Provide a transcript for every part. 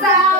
감사합니다.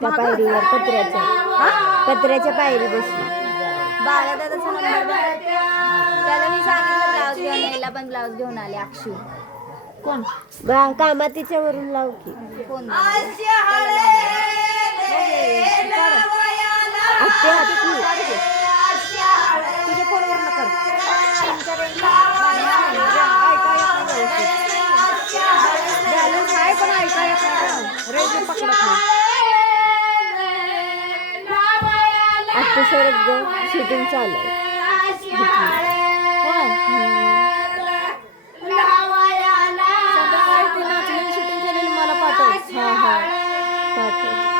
त्या पायरीवर पत्र्याच्या. पत्र्याच्या पायरी बसली. बाळा दादाचा नंबर द्या. त्याला मी सांगितलं ब्लाऊज घेऊन यायला पण ब्लाऊज घेऊन आले अक्षू. कोण? बा कामात तिच्यावरून लाव की. आत्या रेंज पकडत नाही आत्ता सरत ग शूटिंग चालू आहे शूटिंग केलेली मला पाठव. हा हा. पाठव.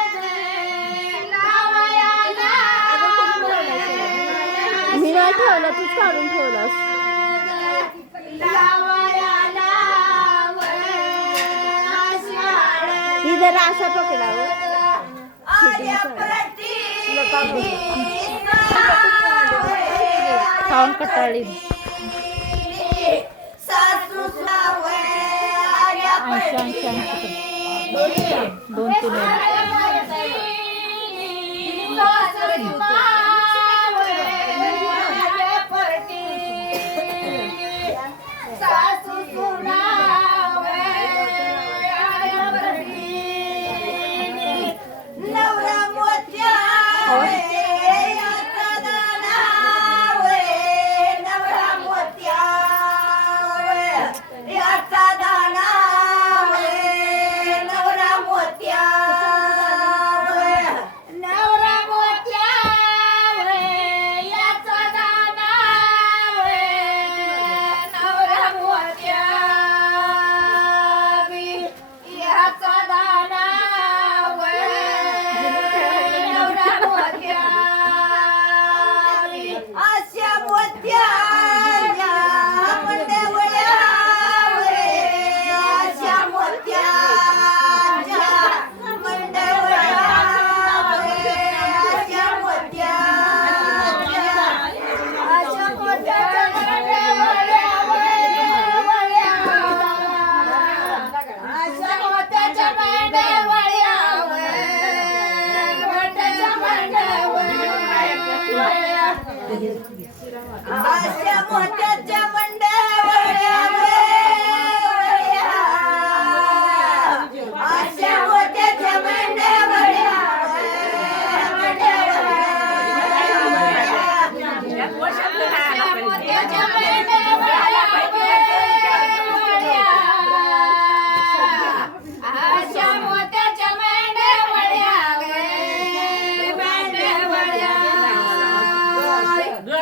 काढून ठेवलास ही जरा असा पकडावं. खाऊन कटाळली दोन तीन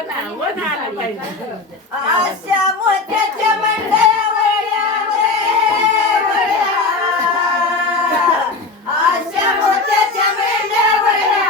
બનાવો ના આશા મોઢે